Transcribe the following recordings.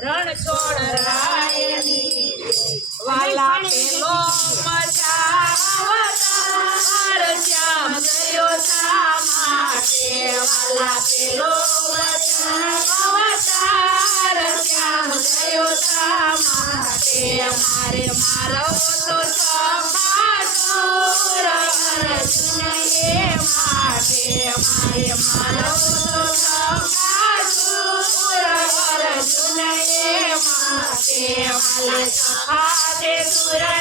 રણ છોડ રાયની વાલા પેલો મજાવતાર શ્યામ ગયો શા માટે વાલા પેલો મજાવતાર શ્યામ ગયો શા માટે મારે મારો તો સપાટોર અર્જુન એ માટે મારે મારો તો અર્જુન એ માટે વાલા સફાટે સુરને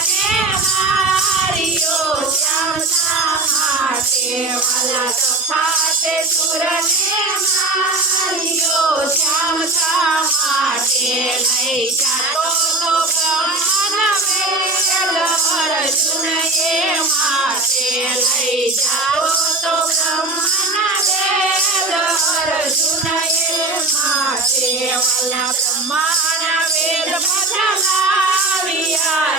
મારિયો શ્યામ શા માટે વાલા સફાટે સુરને મારિયો શ્યામ માટે લઈ જાતો તો બ્રહ્મણ વેદ અર્જુન એ માટે લઈ જાઓ તો બ્રહ્મણ વેદ અર્જુન એ માટે વાલા બ્રહ્મણ વેદ બદલાવ્યા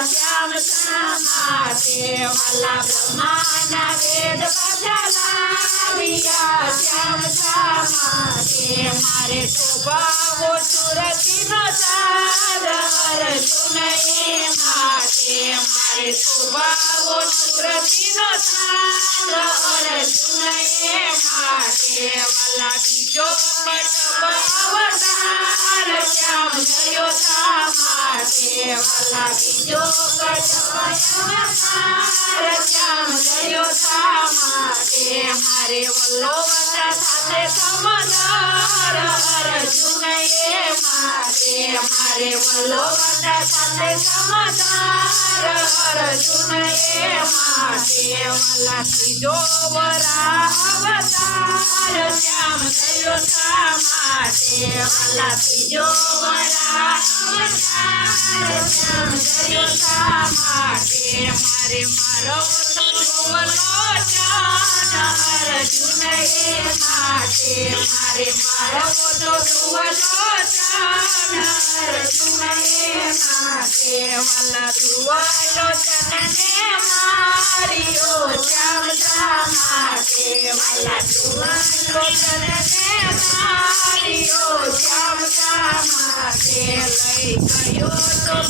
શ્યામ શા માટે વાલા બ્રહ્મણ વેદ બદલાવ્યા શ્યામ શા માટે મારે સ્વભાવો સુરતીનો સાર અર્જુન એ માટે મારે સ્વભાવો સુરતીનો સાર અર્જુન એ માટે વાલા બીજો અવતાર શ્યામ માટે વાલા બીજો અવતાર શ્યામ ગયો શા માટે મારે વલ્લવતા સાથે માટે મારે વલ્લવતા સાથે સમદર અર્જુન એ માટે વાલા ત્રીજો વરા અવતાર. માટે મારે મારો અર્જુન એ માટે મારે મારો તો વલોચન અર્જુન એ માટે વાલા ધ્રુવલોચનને માર્યો શ્યામ શા માટે વાલા ધ્રુવલોચનને માર્યો શ્યામ શા માટે લઈ ગયો તો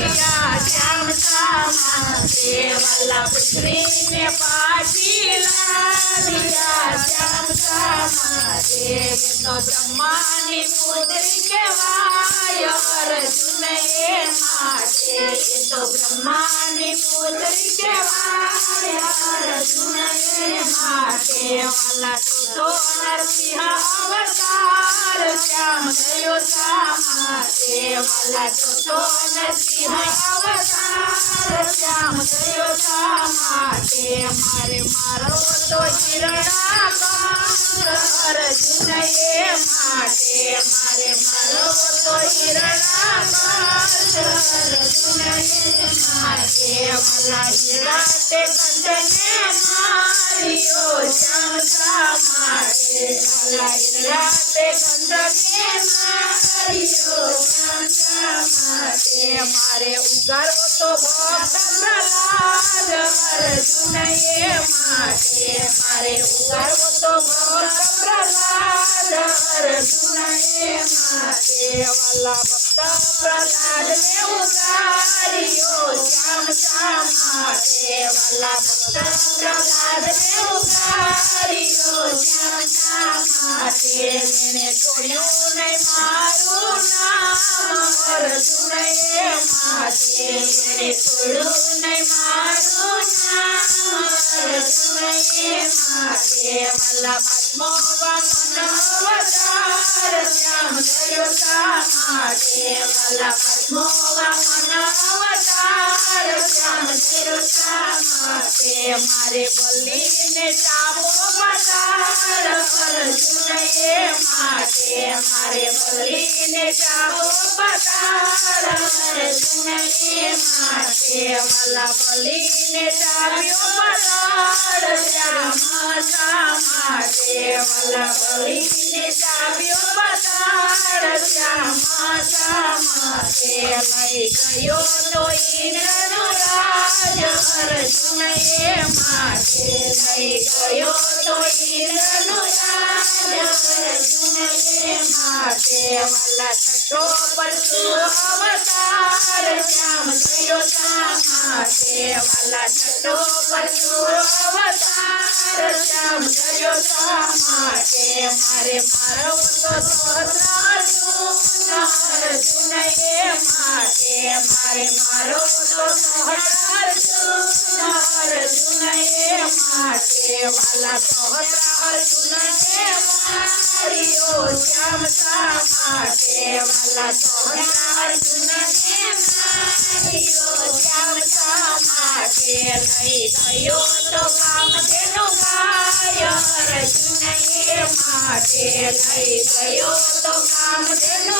લાવ્યા શ્યામ શા માટે વાલા પુત્રીને પાછી લાવ્યા શ્યામ શા માટે એ તો બ્રહ્માની પુત્રી કહેવાય અર્જુન એ માટે એ તો બ્રહ્માની પુત્રી કહેવાય અર્જુન એ માટે વાલા તો નરસિંહ અવતાર શ્યામ ગયો શા માટે વાલા નથી અવતાર શ્યામ માટે મારે મારો તો હિરણાકાર અર્જુન માટે મારે મારો તો હિરણાકાર અર્જુન માટે વાલા હિરાતે કંઠને માર્યો શ્યામ શા માટે વાલા હિરાતે કંઠને માર્યો શ્યામ શા માટે મારે ઉગારો તો ભક્ત પ્રહલાદ અર્જુન એ માટે મારે ઉગારો તો ભક્ત પ્રહલાદ અર્જુન એ માટે વાલા ભક્ત પ્રહલાદ ને ઉગાર્યો શ્યામ શા માટે વાલા ભક્ત પ્રહલાદ ને ઉગાર્યો શ્યામ શા માટે એને છોડ્યું નહીં મારું નામ અર્જુન એ માટે એને છોડ્યું નહીં મારું નામ મારે બલીને ચાપો પધાર અર્જુન માટે મારે બલીને ચાપો પધાર અર્જુન એ માટે વાલા બલીને ચાપ્યો પધાર શ્યામ શા માટે વાલા બલીને નિશાવ્યો બતાડ શ્યામા શ્યામા તે લઈ ગયો તો ઇન્દ્રનો રાજ અર્જુન એ માટે લઈ ગયો તો ઇન્દ્રનો રાજ અર્જુન એ માટે વાલા છઠ્ઠો પરશુ અવતાર શ્યામ થયો શા માટે વાલા છઠ્ઠો પરશુ અવતાર શ્યામ થયો શા માટે મારે મારો એ માટે મારે મારો એ માટે વાલા સહસ્ર અર્જુન એ માર્યો શ્યામ માટે વાલા સહસ્ર અર્જુન એ માર્યો શ્યામ ગયો તો કામધેનુ ગાય અર્જુન એ માટે લઈ ગયો તો કામધેનુ ગાય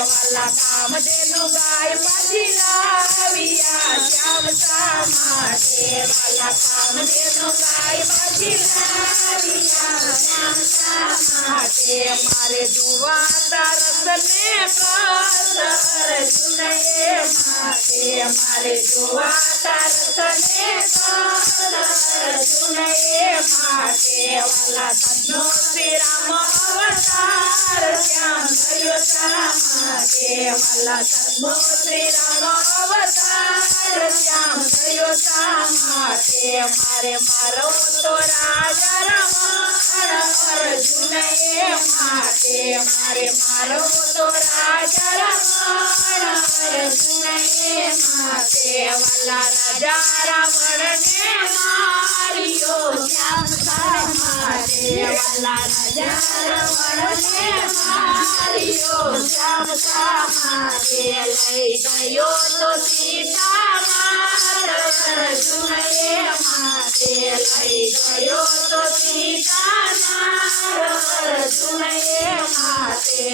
વાલા કામધેનુ ગાય પાછી લાવ્યા શ્યામ શા માટે વાલા કામધેનુ ગાય પાછી લાવ્યા શ્યામ શા માટે મારે જોવાતા તારસ ને માટે મારે જોવાતા રસને કસ અર્જુન એ માટે વાલા સદનો શ્રી રામ અવતાર શ્યામ થયો શા માટે વાલા સદનો શ્રી રામ અવતાર શ્યામ થયો શા માટે મારે મારો તો રાજા રમણ અર્જુન એ માટે મારે મારો અર્જુન એ માટે વાલા રાજા રાવણને માર્યો શ્યામ શા માટે વાલા રાજા રાવણને માર્યો શ્યામ શા માટે લઈ ગયો તો સીતા માર અર્જુન એ માટે લઈ ગયો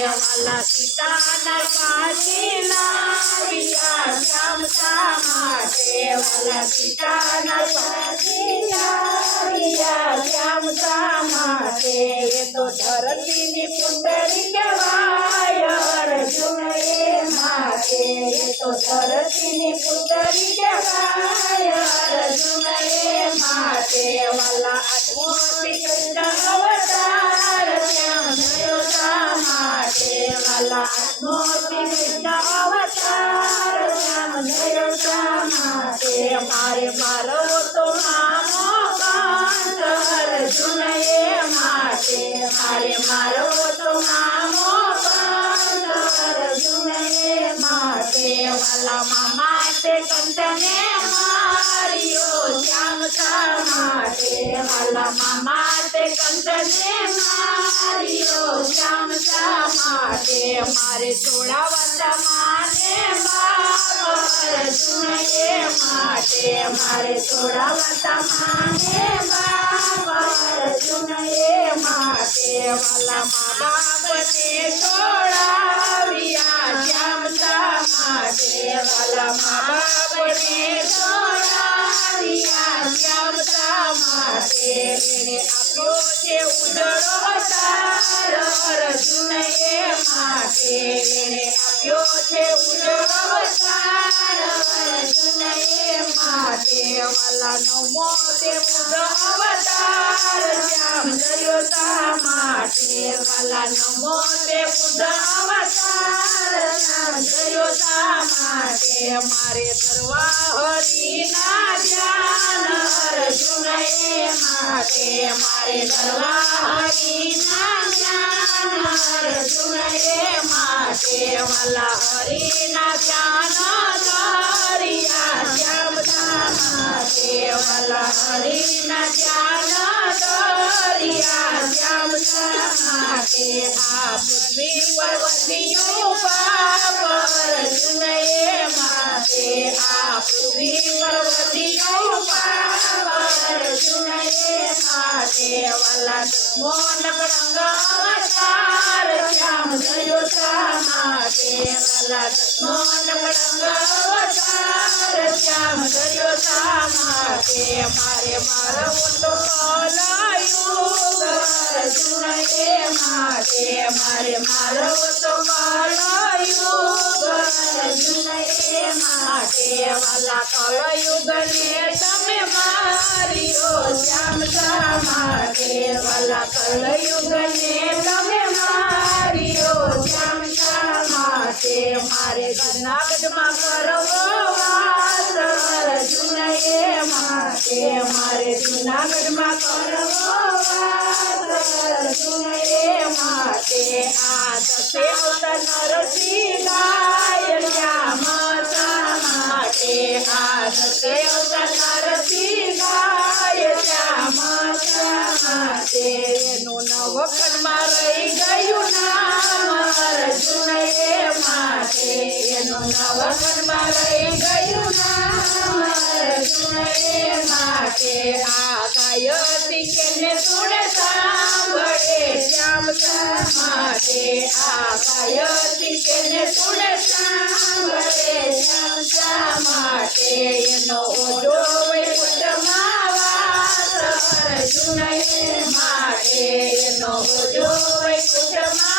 માટે વાલા સીતાના પાછી લાવ્યા શ્યામ શા માટે વાલા સીતાના પાછી લાવ્યા શ્યામ શા માટે એ તો ધરતીની પુત્રી કહેવાય અર્જુન એ માટે એ તો ધરતીની પુત્રી કહેવાય અર્જુન એ માટે વાલા આત્મો શ્રી કૃષ્ણ અવતાર મારે મારો તો મામો કાંત અર્જુન એ મારે મારો તો મામો કાંત અર્જુન એ માટે મામા તે કંઠને માટે વાલા મામા તે કંઠને માર્યો શ્યામ શા માટે મારે છોડાવતા માને બાપ અર્જુન એ માટે મારે છોડાવતા માને બાપ અર્જુન એ માટે વાલા મા બાપને છોડાવ્યા શ્યામ શા માટે વાલા મા આપ્યો છે ઉજળો તાર અર્જુન એ માટે આપ્યો છે ઉજળો તાર અર્જુન એ માટે વાલા નમો બુધ અવતાર શ્યામ ધર્યો શા માટે વાલા નમો તે બુધ અવતાર શ્યામ ધર્યો શા માટે મારે ધરવા હરિના ધ્યાન અર્જુન એ માટે મારે ધરવા હરિના ધ્યાન અર્જુન એ માટે વાલા હરિના ધ્યાન ધરિયા શ્યામ શા માટે વાલા હરિના ધ્યાન ધરિયા શ્યામ માટે આ પૃથ્વી પર્વતીયો પાપ અર્જુન એ માટે આ પૃથ્વી વાલા મોન શ્યામ માટે મારે મારો તો કલાયો માટે મારે મારો તો કળયુગ અર્જુનએ માટે વાલા તમે માર્યો શ્યામ શા માટે તમે માર્યો માટે જુનાગઢમાં કરવો વાસ અર્જુનએ માટે મારે જુનાગઢમાં કરવો વાસ માટે આ દસે અવતાર નરસિંહ ગાય માટે આ દસે અવતાર નરસિંહ ગાય માટે એનું નવખંડમાં રહી ગયું નામ અર્જુનએ માટે એનું રહી ગયું નામ અર્જુનએ માટે આ ગાય શીખેને સુણે સાંભળે શ્યામ માટે આ ગાય શીખેને સુણે સાંભળે માટે એનો ઓઢો અર્જુનએ માટે એનો ઓઢો વૈકુંઠમાં